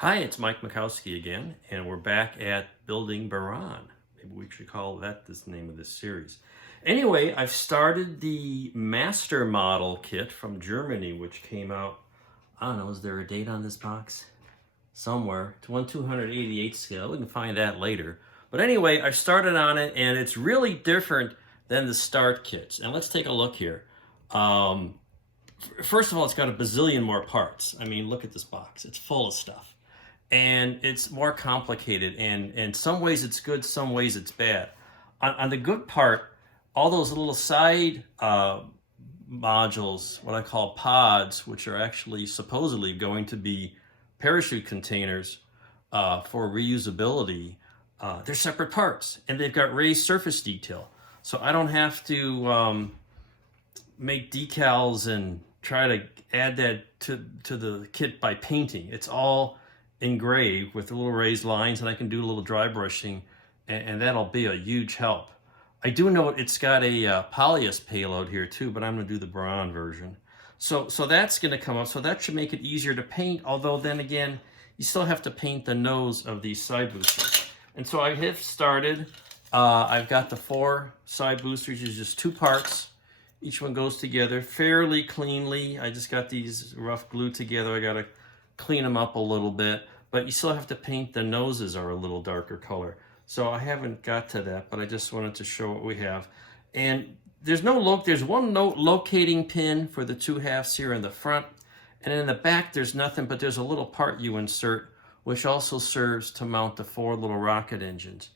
Hi, it's Mike Mikowski again, and we're back at building Buran. Maybe we should call that the name of this series. Anyway, I've started the master model kit from Germany, which came out, I don't know, is there a date on this box? Somewhere. It's 1/288 scale. We can find that later. But anyway, I've started on it, and it's really different than the start kits. And let's take a look here. Um, First of all, it's got a bazillion more parts. I mean, look at this box. It's full of stuff. And it's more complicated. And in some ways it's good, some ways it's bad. On the good part, all those little side modules, what I call pods, which are actually supposedly going to be parachute containers for reusability, they're separate parts. And they've got raised surface detail. So I don't have to make decals and try to add that to the kit by painting. It's all engraved with little raised lines, and I can do a little dry brushing, and that'll be a huge help. I do note it's got a polyester payload here too, but I'm going to do the Buran version. So that's going to come up. So that should make it easier to paint, although then again, you still have to paint the nose of these side boosters. And so I have started. I've got the 4 side boosters, it's just 2 parts. Each one goes together fairly cleanly. I just got these rough glued together. I got to clean them up a little bit, but you still have to paint the noses are a little darker color. So I haven't got to that, but I just wanted to show what we have. And there's one locating pin for the 2 halves here in the front. And in the back, there's nothing, but there's a little part you insert, which also serves to mount the 4 little rocket engines.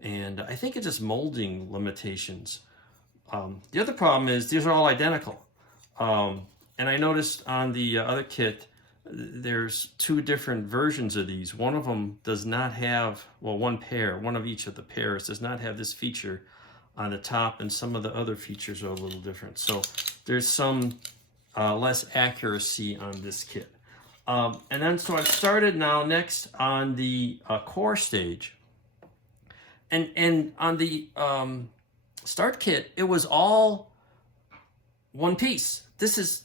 And I think it's just molding limitations. The other problem is these are all identical. And I noticed on the other kit, there's 2 different versions of these. One of them does not have, well, one of each of the pairs does not have this feature on the top, and some of the other features are a little different. So there's some less accuracy on this kit. And then, so I've started now next on the core stage. And on the start kit, it was all one piece. This is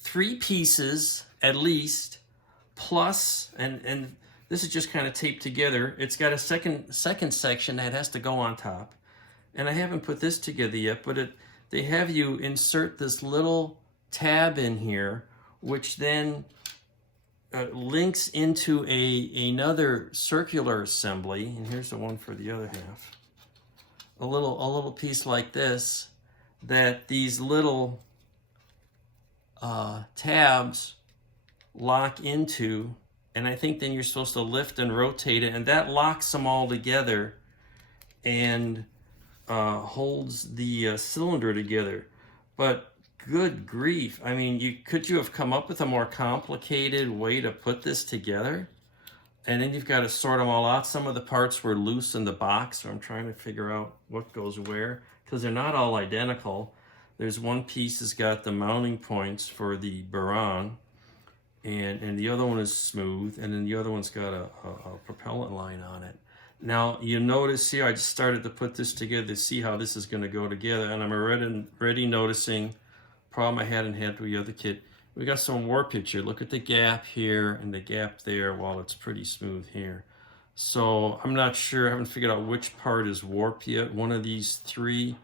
3 pieces at least, plus, and this is just kind of taped together. It's got a second section that has to go on top. And I haven't put this together yet, but they have you insert this little tab in here, which then links into another circular assembly. And here's the one for the other half. A little piece like this, that these little tabs lock into, and I think then you're supposed to lift and rotate it, and that locks them all together and holds the cylinder together. But good grief, I mean, could you have come up with a more complicated way to put this together? And then you've got to sort them all out. Some of the parts were loose in the box, so I'm trying to figure out what goes where, because they're not all identical. There's one piece that's got the mounting points for the Buran, and the other one is smooth, and then the other one's got a propellant line on it. Now, you notice here, I just started to put this together to see how this is going to go together, and I'm already noticing problem I hadn't had with the other kit. We got some warpage here. Look at the gap here and the gap there, while it's pretty smooth here. So I'm not sure, I haven't figured out which part is warped yet. One of these 3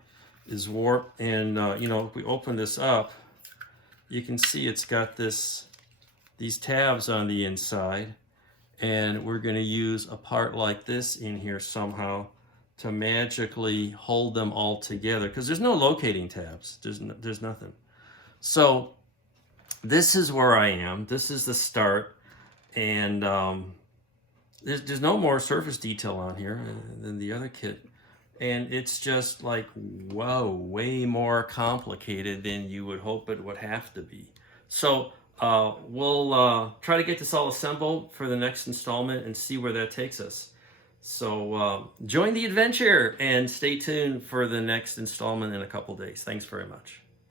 is warped, and you know, if we open this up, you can see it's got these tabs on the inside, and we're going to use a part like this in here somehow to magically hold them all together, because there's no locating tabs. There's nothing. So this is where I am. This is the start, and there's no more surface detail on here than the other kit, and it's just like, whoa, way more complicated than you would hope it would have to be. So we'll try to get this all assembled for the next installment and see where that takes us. So join the adventure and stay tuned for the next installment in a couple days. Thanks very much.